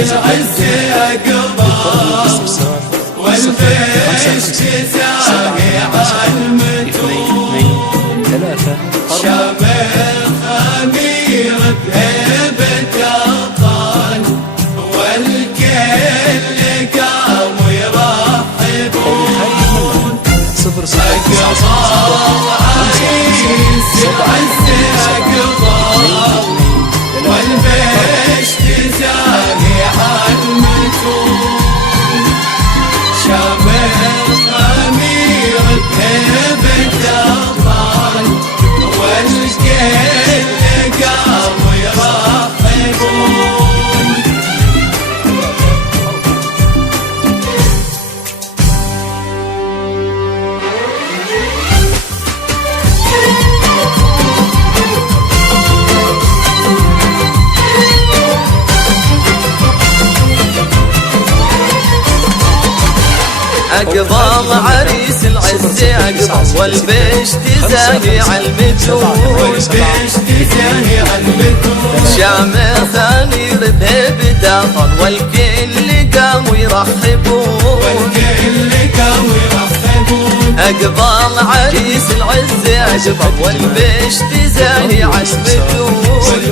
العز أقبل والبشت سامي عالمتون شامخ أمير بهيبة أبطال والكل قام يرحبون أقبل عريس العز أقبل والبشت سامي عالمتون شامخ أمير بهيبة أبطال والكل قام يرحبون أقبل عريس العز أقبل والبشت زاهي عالمتون شامخ أمير بهيبة أبطال والكل قاموا يرحبون أقبل عريس العز أقبل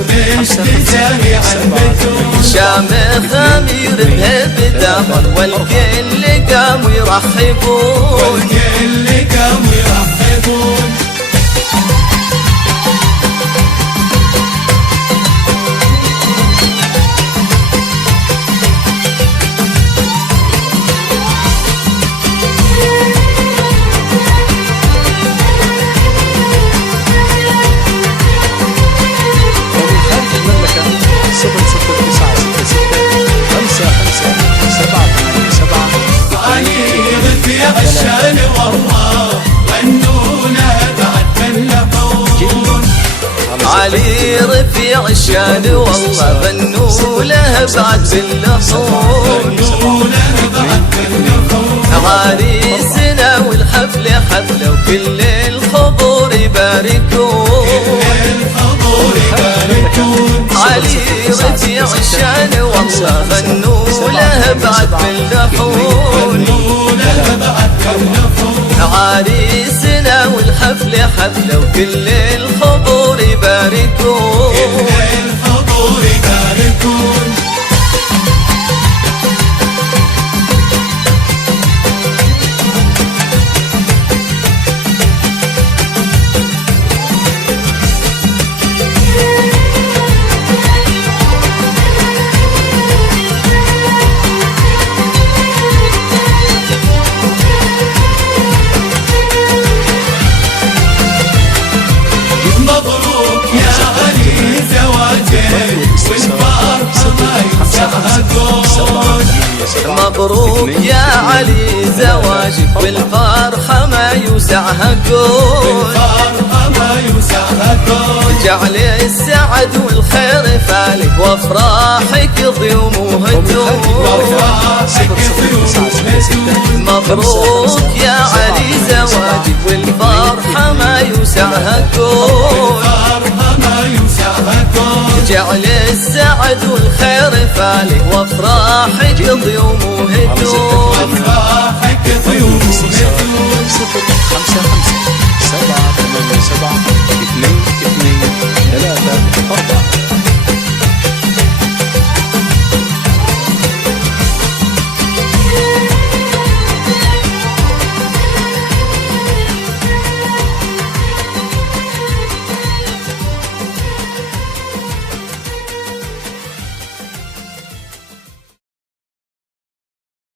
والبشت زاهي عالمتون شامخ أمير بهيبة أبطال والكل قاموا يرحبون عشان والله غنونا بعد فلحون علي رفيع الشان والله غنوا له بعد باللحون عريسنا والحفلة حفلة وكل الخبور يباركون علي رفيع الشان والله غنوا له بعد باللحون عريسنا والحفلة حفلة وكل الخبور يباركون مبروك يا علي زواجك والفرحة ما يوسعها كون جعل السعد والخير فالك وافراحك ضيوم وهدوم مبروك يا علي زواجك والفرحة ما يوسعها كون جعل السعد والخير فالك وافراحك ضيوم وهدوم